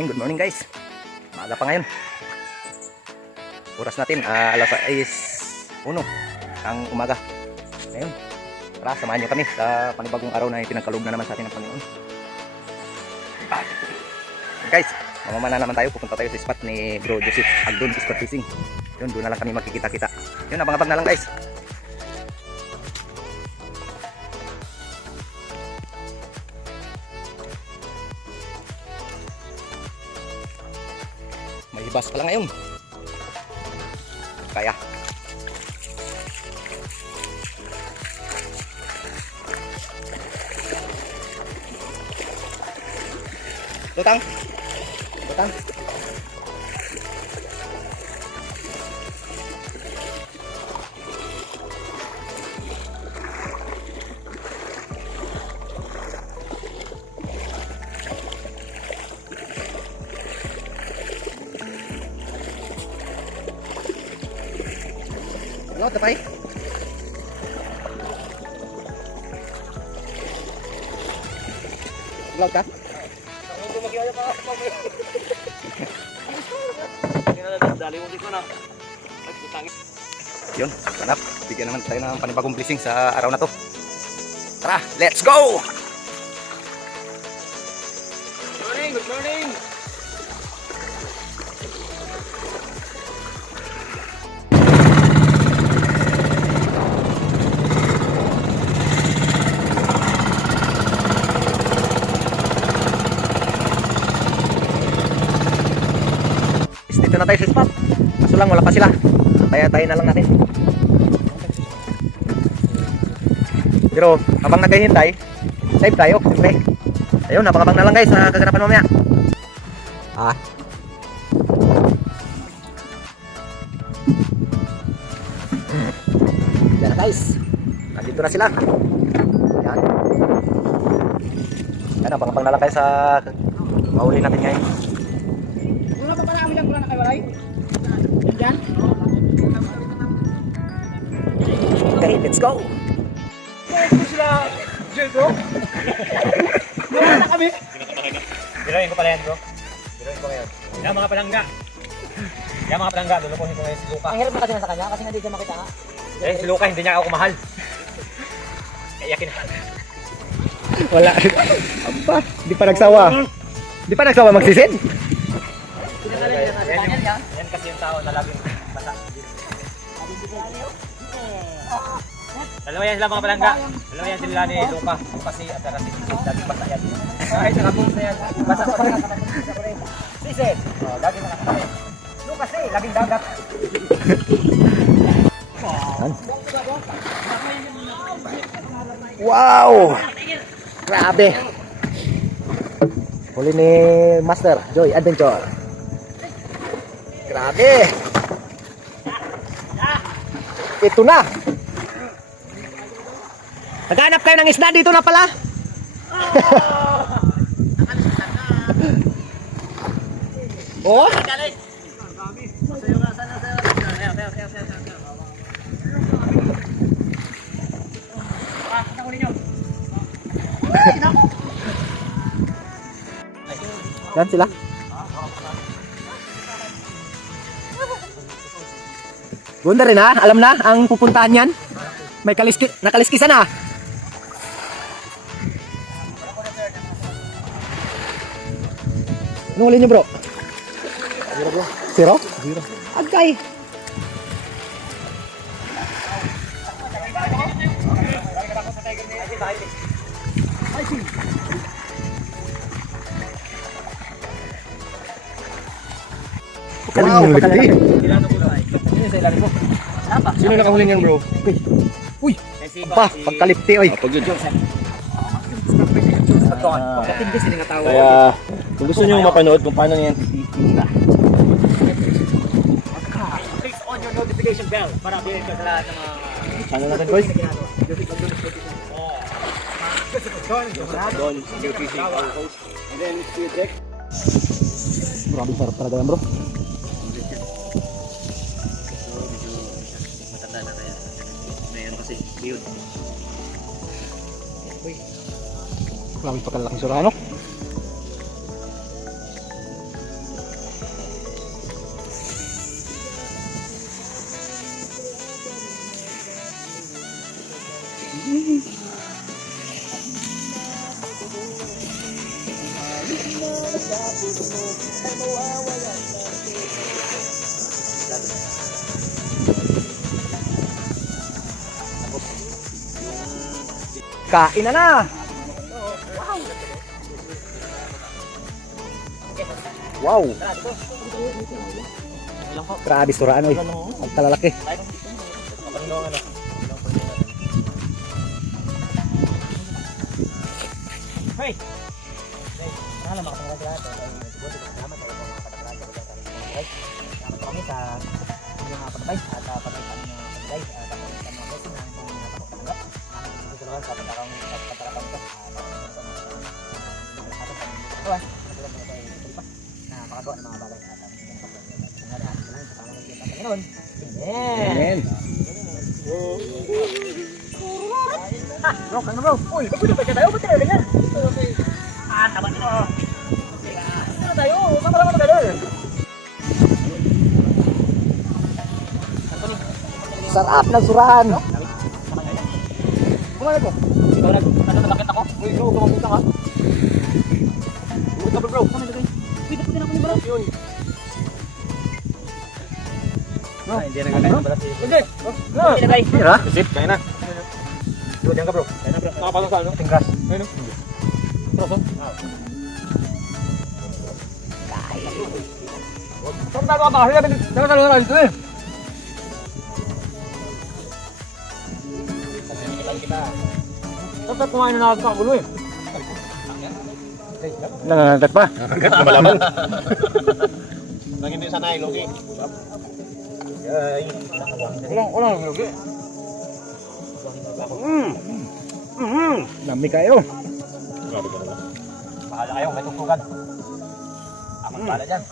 Good morning guys. Maaga pa ngayon. Oras natin alas 6:01 ang umaga. Ngayon, tara samahan niyo kami sa panibagong araw na ipinagkaloob na naman sa atin ng Panginoon. Guys, mamamana naman tayo. Pupunta tayo sa spot ni Bro Joseph Agdon Spot Fishing. Yun, doon na lang kami magkikita-kita. Yun, abang-abang na lang guys. May hibas pala ngayon. Kaya Tutang. Ano tapay? Vlog ka? Yun, hanap. Bigyan naman tayo ng panibagong blessing sa araw na to. Tara, let's go! Good morning! Dito na tayo sa spot. Kaso lang wala pa sila. Kaya tayo na lang natin. Pero habang naghihintay, save tayo. Siyempre. Ayun, abang-abang na lang guys sa kaganapan mamaya. Yan na guys. Nandito na sila. Yan. Yan, abang-abang na lang guys sa mahuli natin ngayon. Okay, let's go. Biroin ko pala yan, bro. Biroin ko ngayon. Yan mga palangga. Lulukuhin ko ngayon si Luka. Ang hirap na kasi na sa kanya kasi hindi siya makita nga. Eh, si Luka hindi niya ako kumahal. Kaya kinahal. Wala. Aba, di pa nagsawa. Di pa nagsawa magsisid. Yan kasi yung tao na laging basa. Dalawa yan sila mga palangga. Dalawa yan sila ni Luka. Kasi at saka si Sisid. Laging basa yan. Ay, nakapulsa yan. Basa pa rin. Sisid. Laging nakakapit. Luka si, laging dagat. Wow! Grabe. Huli ni Master Joy Adventure. Grabe. Ito na. Naghanap kayo ng isda dito na pala. Oh? Yan sila. Gunda rin ha, alam na ang pupuntahan yan. May nakaliskisan na. Ano huli nyo bro? Zero? Zero. Agay. Wow, pagkalaki. Sino nakahuli niyan, bro? Uy, pa, pagkalipti oy. Kaya kung gusto niyo mapanood kung paano yan titinda. Click on your notification bell para update ka sa lahat ng mga Ano natin boys? Don, your fishing host. Grabe sarap talaga yan bro. Matanda na kaya. May ano kasi, biyod. Grabe pa kalaking sura ano. Kain na na. Wow. Grabe sura ano eh. Ang kalalaki. Hey! Alam ako mga lahat. Salamat tayo mga katakalaga. Salamat kami sa inyong pagpapay at pagpapay ng pagpapay at ang mga blessing na itong natanggap. Namin sa pagkakang ko. Na makagawa ng mga bagay at ang Panginoon. Amen! Bro, kain na bro! Uy, pwede pa tayo? Ba't tayo ganyan? Tama nito! Ano tayo? Saan pala magagal? Sarap ng surahan. Kumalag ko. Ikaw nagkakit ako. Uy bro, kumaguta ka. Kumaguta bro. Kami lagay. Uy, dapat din ako ni bro. Yun. Hindi na kakain ng balat. Hindi. Hindi lagay. Tira? Isip, kain na. Doon yan ka bro. Kain na bro. Nakapasok sa ano? Tingras. Ayun. Troso. Saan tayo ka ba? Hindi natin talo na dito eh. Dapat kumain na natin kagulo eh. Nangangagat pa. Agad na malaman. Nang hindi sanay, Loki. Ulang, Loki. Lami kayo. Bahala kayo, may tugtugan. Ako bahala dyan.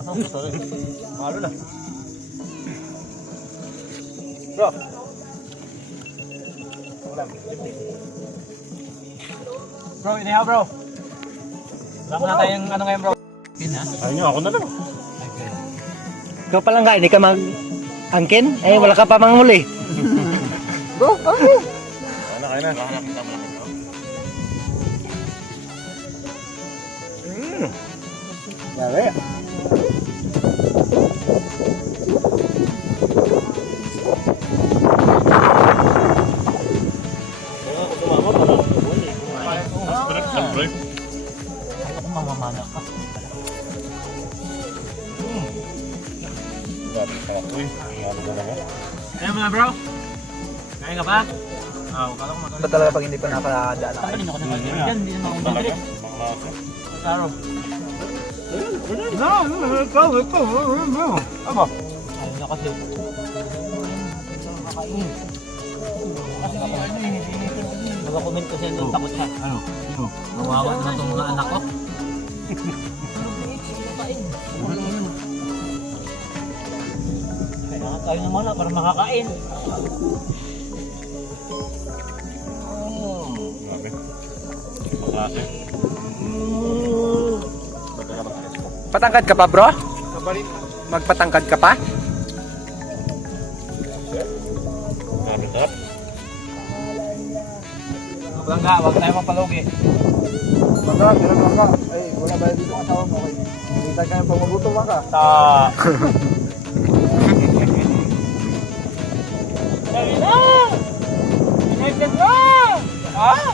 Ano? Sorry. Mahalo na. Bro. Bro, inihaw bro. Wala ko na tayong ano ngayon bro. Ayun nyo, ako na lang. Ikaw pa lang ka, hindi ka mag-angkin? Eh, wala ka pa manghuli. Bro, ano? Kain na. Yari. Ako mamamana ka. Kaya mo na bro? Kaya ka ba? Kala ko maganda. Ba talaga pag hindi pa nakadaan na kayo? Tanggalin ako ng kanya. Yan, hindi naman ako dali. Klaro. Ikaw. Aba. Ayun na kasi. Nag-comment kasi yung takot siya. Ano? Nawawa na itong mga anak ko. Kailangan tayo naman na para makakain. Grabe. Maklase. Patangkad ka pa, bro? Magpatangkad ka pa? Grabe sarap. Palangga, huwag tayo mapalugi. Baka, ganun baka. Ay, wala ba dito ang asawa mo? Hindi tayo kayong pamagutom baka. Dali na! Connected na! Ah!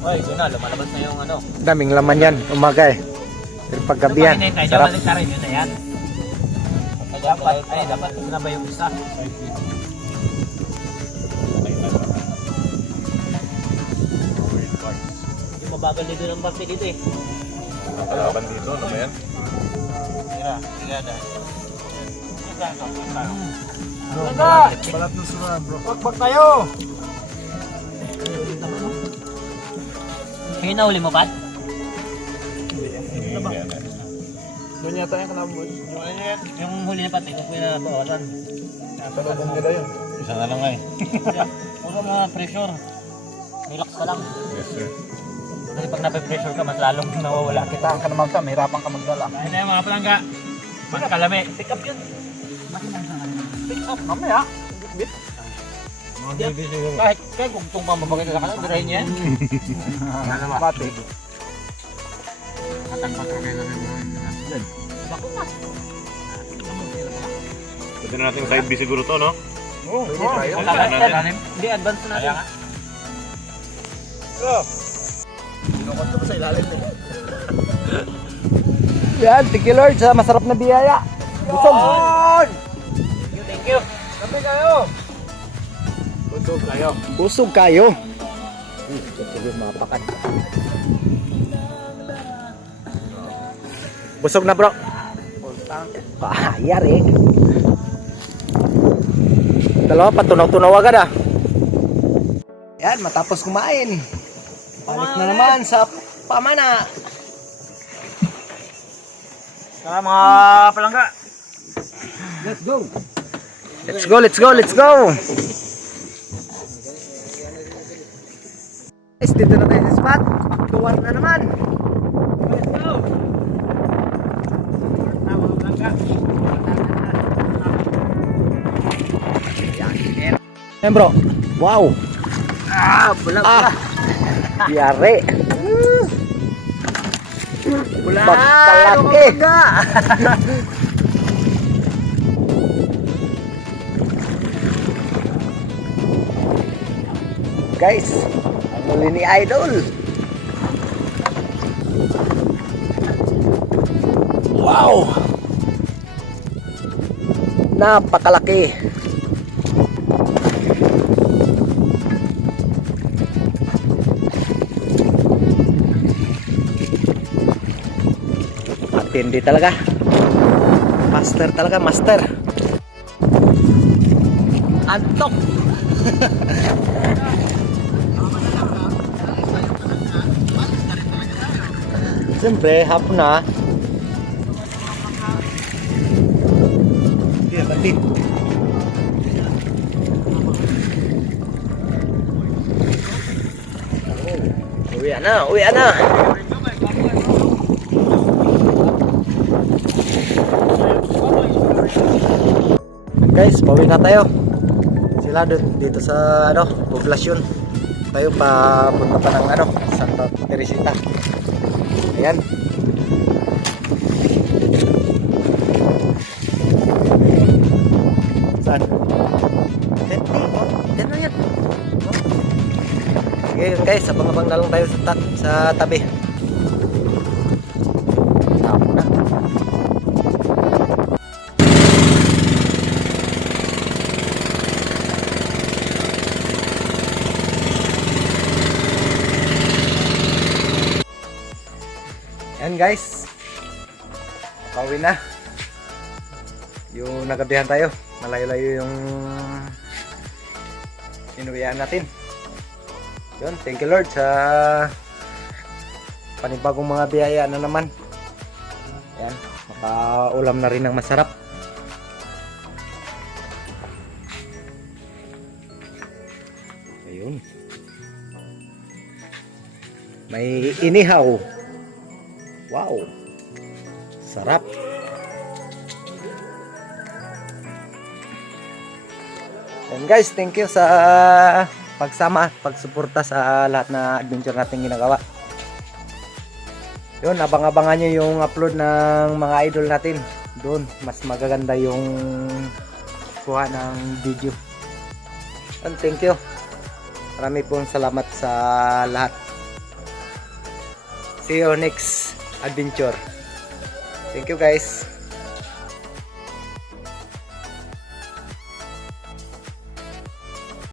Ay, yun na, lumalabas na yung ano. Daming laman yan, umaga eh. Pero paggabi yan, sarap. Balik na rin yun na yan. Dapat na ba yung isa? Hindi mabagal dito ng parte dito eh. Kalaban dito, ano ba yan? Tira na. Balat ng sura, bro. Bagbag tayo! Kayo na uli mo, Pat? Doon yata yung kalabot. Yung huli na Pat, ito po yung nabawasan. Sa loob nila yun. Isa na lang nga eh. Puro mga pressure. Relax ka lang. Yes sir. Kasi pag nape-pressure ka, mas lalong nawawala. Kita ka naman sa, mahirapan ka magdala. Ayun na yung mga palangga. Magkalami. Pick up yun. Pick up, mamaya. Bit. Kahit kung itong pamabagay ka ka, dirahin niya yan. Pati. Pwede na natin side B siguro to, no? Oo, tayo. Hindi, advance na natin. Kinukot ko sa ilalim eh. Yan, thank you Lord sa masarap na biyaya. Busog. Thank you. Sabi kayo. Busog kayo. Busog kayo. Busog yung mga pakat. Busog na bro. Kahayar eh. Dalawa pa, tunaw-tunaw agad ah. Yan, matapos kumain. Balik na naman sa pamana. Tara mga palangga. Let's go. Let's go, let's go, let's go. Guys, dito na tayo sa spot. Tuwar na naman. Let's go. Tara mga palangga. Yan bro. Wow. Bulag Yari. Bulag. Bagkalaki. Guys, ang huli ni Idol. Wow. Napakalaki. Hindi talaga. Master talaga, master. Antok. Siyempre, hapon na. Iya, batid. Uwi na, uwi na. Guys, pauwi na tayo. Sila dito sa ano, poblasyon. Tayo papunta pa ng ano, Santa Teresita. Ayan. Saan? Diyan na yan. Sige guys, abang-abang na lang tayo sa tabi. Tapos na. Yan guys, pauwi na. Yung nagabihan tayo, malayo-layo yung inuwian natin. Yun, thank you Lord sa panibagong mga biyaya na naman. Yan, makaulam na rin ng masarap. Ayun, may inihaw. Wow, sarap. And guys, thank you sa pagsama, pagsuporta sa lahat na adventure natin ginagawa. Yun, abang-abangan nyo yung upload ng mga idol natin. Doon, mas magaganda yung kuha ng video. And thank you. Marami pong salamat sa lahat. See you next adventure. Thank you guys.